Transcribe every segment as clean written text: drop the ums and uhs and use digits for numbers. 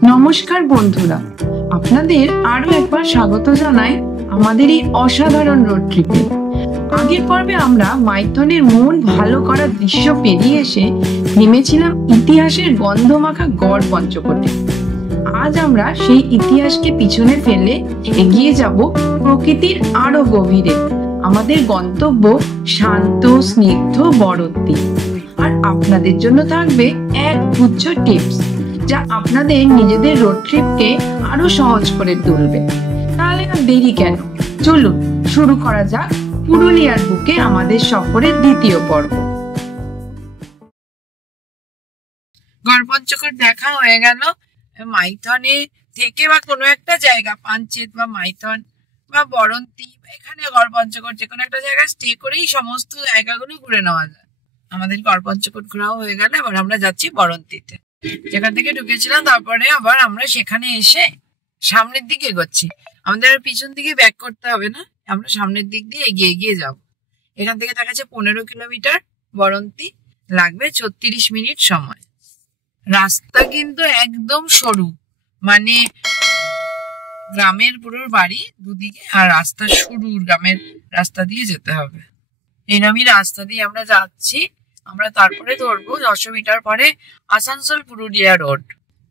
নমস্কার বন্ধুরা, আপনাদের আরো একবার স্বাগত জানাই আমাদের এই অসাধারণ রোড ট্রিপে। আগের পর্বে আমরা মাইথনের মন ভালো করার দৃশ্য পেরিয়ে এসে নেমেছিলাম ইতিহাসের গন্ধমাখা গড় পঞ্চকোটে। আজ আমরা সেই ইতিহাসকে পিছনে ফেলে এগিয়ে যাব প্রকৃতির আরো গভীরে। আমাদের গন্তব্য শান্ত স্নিগ্ধ বড়দ্বীপ। আর আপনাদের জন্য থাকবে এক গুচ্ছ টিপস যা আপনাদের নিজেদের রোড ট্রিপকে আরো সহজ করে তুলবে। তাহলে আর দেরি কেন, চলুন শুরু করা যাক পুরুলিয়ার বুকে আমাদের সফরের দ্বিতীয় পর্ব। গড়পঞ্চকোট দেখা হয়ে গেল। মাইথনে থেকে বা কোনো একটা জায়গা, পাঞ্চেত বা মাইথন বা বরন্তী, এখানে গড়পঞ্চকোট যে কোনো একটা জায়গায় স্টে করেই সমস্ত জায়গাগুলো ঘুরে নেওয়া যায়। আমাদের গড়পঞ্চকোট ঘোরাও হয়ে গেল, এবার আমরা যাচ্ছি বরন্তীতে, যেখান থেকে ঢুকেছিলাম। তারপরে আবার আমরা সেখানে এসে সামনের দিকে এগোচ্ছি। আমাদের পিছন দিকে ব্যাক করতে হবে না, আমরা সামনের দিক দিয়ে এগিয়ে এগিয়ে যাব। এখান থেকে দেখাচ্ছে 15 কিলোমিটার বরন্তী, লাগবে 36 মিনিট সময়। রাস্তা কিন্তু একদম সরু, মানে গ্রামের পুরো বাড়ি দুদিকে, আর রাস্তা সরু, গ্রামের রাস্তা দিয়ে যেতে হবে। এরকমই রাস্তা দিয়ে আমরা যাচ্ছি। আমরা তারপরে ধরবো 100 মিটার পরে আসানসোল পুরুলিয়া রোড।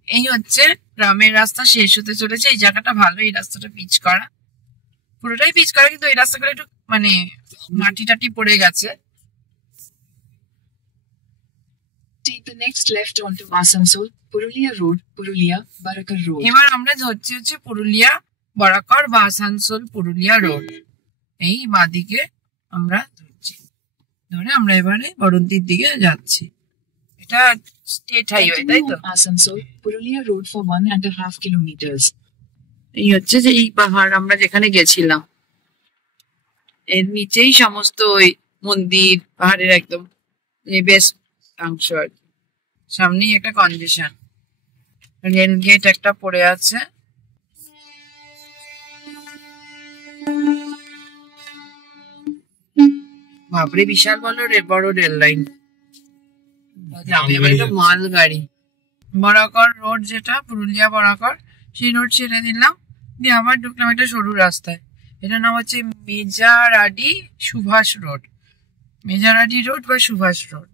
এই হচ্ছে গ্রামের রাস্তা, শেষ হতে চলেছে। এই জায়গাটা ভালো, এই রাস্তাটা পিচ করা, পুরোটাই পিচ করা, কিন্তু এই রাস্তাগুলো একটু মানে মাটি টাটি পড়ে গেছে। Take the next left onto Asansol Purulia Road, Purulia Barakar Road. এবার আমরা ধরছি হচ্ছে পুরুলিয়া বরাকর বা আসানসোল পুরুলিয়া রোড। এই বাঁদিকে আমরা ধরছি, ধরে আমরা এবারে বরন্তীর দিকে যাচ্ছি। এটা স্টেট হাইওয়ে, তাই তো? Asansol Purulia Road for 1.5 kilometers. এই হচ্ছে যে এই পাহাড় আমরা যেখানে গেছিলাম, এর নিচেই সমস্ত ওই মন্দির, পাহাড়ের একদম বেশ অংশ। আর সামনেই একটা কনজেশন, রেল গেট একটা পড়ে আছে। বাপরে, বিশাল বড় রেল লাইন, মাল গাড়ি। বরাকর রোড, যেটা পুরুলিয়া বরাকর, সেই রোড ছেড়ে দিলাম, দিয়ে আবার ঢুকলাম একটা সরু রাস্তায়। এটার নাম হচ্ছে মেজারাডি সুভাষ রোড, মেজারাডি রোড বা সুভাষ রোড।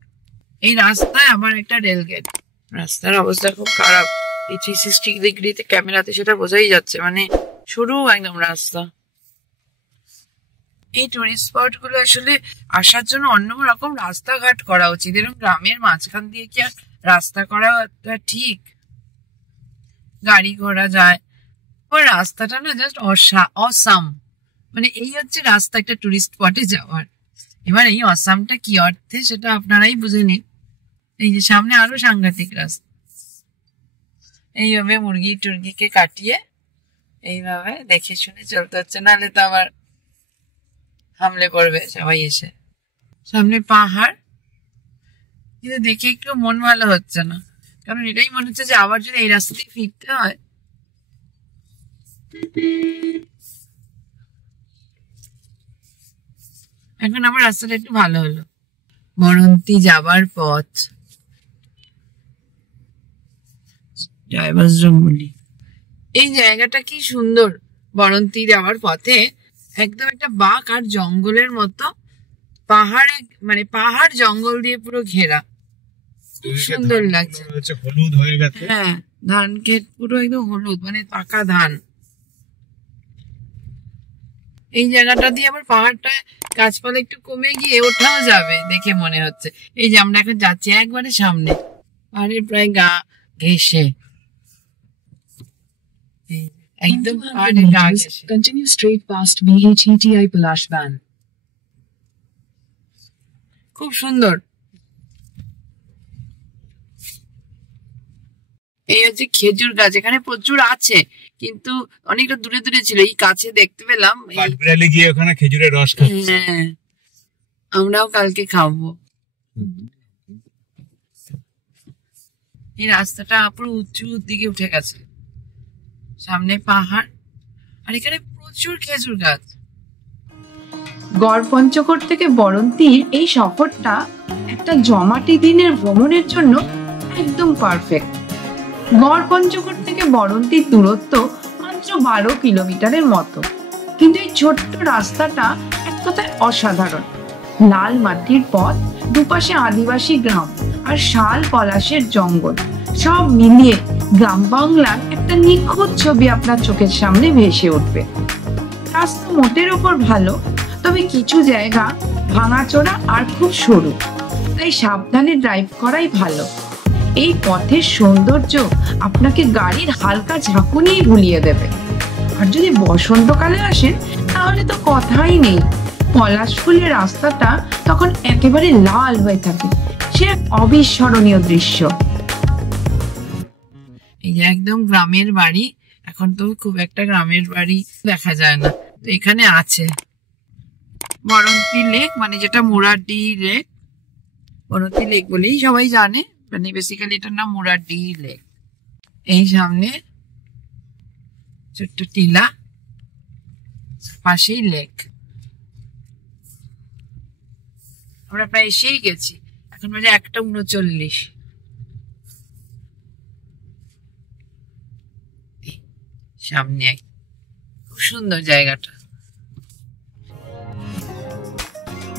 এই রাস্তায় আবার একটা রেল গেট। রাস্তার অবস্থা খুব খারাপ, এই 360 ডিগ্রিতে ক্যামেরাতে সেটা বোঝাই যাচ্ছে, মানে সরু একদম রাস্তা। এই টুরিস্ট স্পট গুলো আসলে আসার জন্য অন্যরকম রাস্তাঘাট করা উচিত। এরকম গ্রামের মাঝখান দিয়ে কি আর রাস্তা করা ঠিক? গাড়ি ঘোড়া যায়, ওই রাস্তাটা না জাস্ট অসাম। মানে এই হচ্ছে রাস্তা একটা টুরিস্ট স্পটে যাওয়ার। এবার এই অসামটা কি অর্থে সেটা আপনারাই বুঝে নিন। এই যে সামনে আরো সাংঘাতিক রাস্তা, এইভাবে মুরগি টুরগিকে কাটিয়ে এইভাবে দেখে শুনে চলতে হচ্ছে, নাহলে তো আবার হামলে পড়বে সবাই এসে। সামনে পাহাড়, কিন্তু দেখে একটু মন ভালো হচ্ছে না, কারণ এটাই মনে হচ্ছে যে আবার যদি এই রাস্তা দিয়ে ফিরতে হয়। এখন আমার রাস্তাটা একটু ভালো হলো। বরন্তী যাবার পথ, জয় বজরংবলী। এই জায়গাটা কি সুন্দর। বরন্তী যাওয়ার পথে একদম একটা বাঁক আর জঙ্গলের মতো, পাহাড়ে মানে পাহাড় জঙ্গল দিয়ে পুরো ঘেরা, সুন্দর লাগছে। হলুদ হয়ে গেছে, হ্যাঁ, ধান ক্ষেত পুরো একদম হলুদ, মানে পাকা ধান। এই জায়গাটা দিয়ে আবার পাহাড়টা গাছপালা একটু কমে গিয়ে ওঠাও যাবে দেখে মনে হচ্ছে। এই যে আমরা এখন যাচ্ছি একবারে সামনে, পাহাড়ের প্রায় গা ঘেঁষে, একদম পাহাড়ের গা ঘেঁষে। Continue straight past BHETI Palash Ban. খুব সুন্দর। এই হচ্ছে খেজুর গাছ, এখানে প্রচুর আছে, কিন্তু অনেকটা দূরে দূরে ছিল। এই কাছে দেখতে পেলাম, গিয়ে ওখানে খেজুরের রস খাচ্ছে। হ্যাঁ, আমরাও কালকে খাবো। এই রাস্তাটা পুরো উঁচুর দিকে উঠে গেছে, সামনে পাহাড়, আর এখানে প্রচুর খেজুর গাছ। গড়পঞ্চকোট থেকে বরন্তীর এই সফরটা একটা জমাটি দিনের ভ্রমণের জন্য একদম পারফেক্ট। গড়পঞ্চকোট থেকে বরন্তির দূরত্ব মাত্র 12 কিলোমিটারের মতো, কিন্তু এই ছোট্ট রাস্তাটা এক কথায় অসাধারণ। লাল মাটির পথ, দুপাশে আদিবাসী গ্রাম আর শাল পলাশের জঙ্গল, সব মিলিয়ে গ্রাম বাংলার একটা নিখুঁত ছবি আপনার চোখের সামনে ভেসে উঠবে। রাস্তা মোটের ওপর ভালো, তবে কিছু জায়গা ভাঙাচোরা আর খুব সরু, তাই সাবধানে ড্রাইভ করাই ভালো। এই পথের সৌন্দর্য আপনাকে গাড়ির হালকা ঝাঁকুনিই ভুলিয়ে দেবে। আর যদি বসন্তকালে আসেন তাহলে তো কথাই নেই, পলাশ ফুলের রাস্তাটা তখন একেবারে লাল হয়ে থাকে। সে এক অবিস্মরণীয় দৃশ্য। এই যে একদম গ্রামের বাড়ি, এখন তো খুব একটা গ্রামের বাড়ি দেখা যায় না, তো এখানে আছে বরন্তী লেক, মানে যেটা মুরাড্ডি লেক। বরন্তী লেক বলেই সবাই জানে, মানে বেসিক্যালি এটার নাম মুরাড্ডি লেক। এই সামনে ছোট্ট টিলা, পাশেই লেক। আমরা প্রায় এসেই গেছি, এখন বাজে 1:39। সামনে খুব সুন্দর জায়গাটা।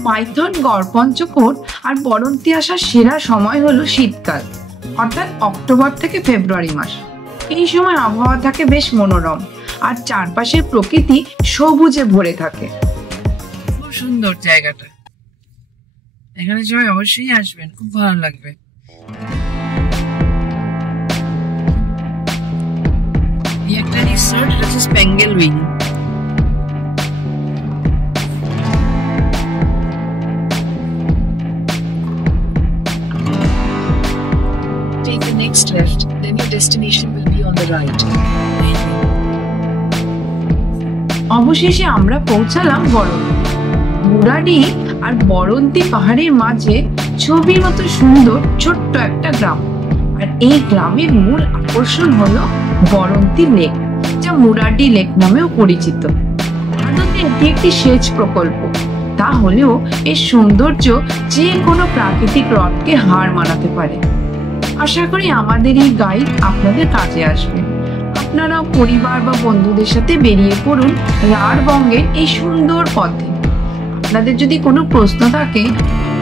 মাইথন, গড়পঞ্চকোট আর বরন্তী আসার সেরা সময় হলো শীতকাল, অর্থাৎ অক্টোবর থেকে ফেব্রুয়ারি মাস। এই সময় আবহাওয়া থাকে বেশ মনোরম আর চারপাশের প্রকৃতি সবুজে ভরে থাকে। খুব সুন্দর জায়গাটা, এখানে সবাই অবশ্যই আসবেন, খুব ভালো লাগবে। এই একটা রিসোর্ট, এটা হচ্ছে spangle wing. Take the next left, then your destination will be on the right. অবশেষে আমরা পৌঁছালাম বরন্তী। মুরাড্ডি আর বরন্তী পাহাড়ের মাঝে ছবির মতো সুন্দর ছোট্ট একটা গ্রাম। আর এই গ্রামের মূল আকর্ষণ হলো বরন্তী লেক, যা মুরাড্ডি লেক নামেও পরিচিত। আদতে এটি একটি সেচ প্রকল্প, তা হলেও এর সৌন্দর্য যে কোনো প্রাকৃতিক হ্রদকে হার মানাতে পারে। আশা করি আমাদের এই গাইড আপনাদের কাজে আসবে। আপনারা পরিবার বা বন্ধুদের সাথে বেরিয়ে পড়ুন রাঢ়বঙ্গের এই সুন্দর পথে। আপনাদের যদি কোনো প্রশ্ন থাকে,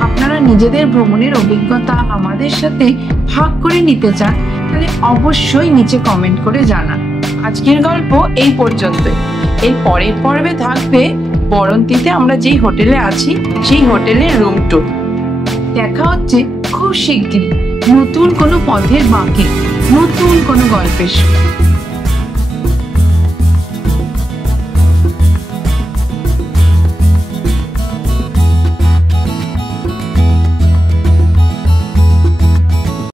আপনারা নিজেদের ভ্রমণের অভিজ্ঞতা আমাদের সাথে ভাগ করে নিতে চান, তাহলে অবশ্যই নিচে কমেন্ট করে জানান। আজকের গল্প এই পর্যন্তই। এর পরের পর্বে থাকবে বরন্তীতে আমরা যেই হোটেলে আছি সেই হোটেলের রুম ট্যুর। দেখা হচ্ছে খুব শিগগিরই নতুন কোনো পথের বাঁকে, নতুন কোনো গল্পের সাথে।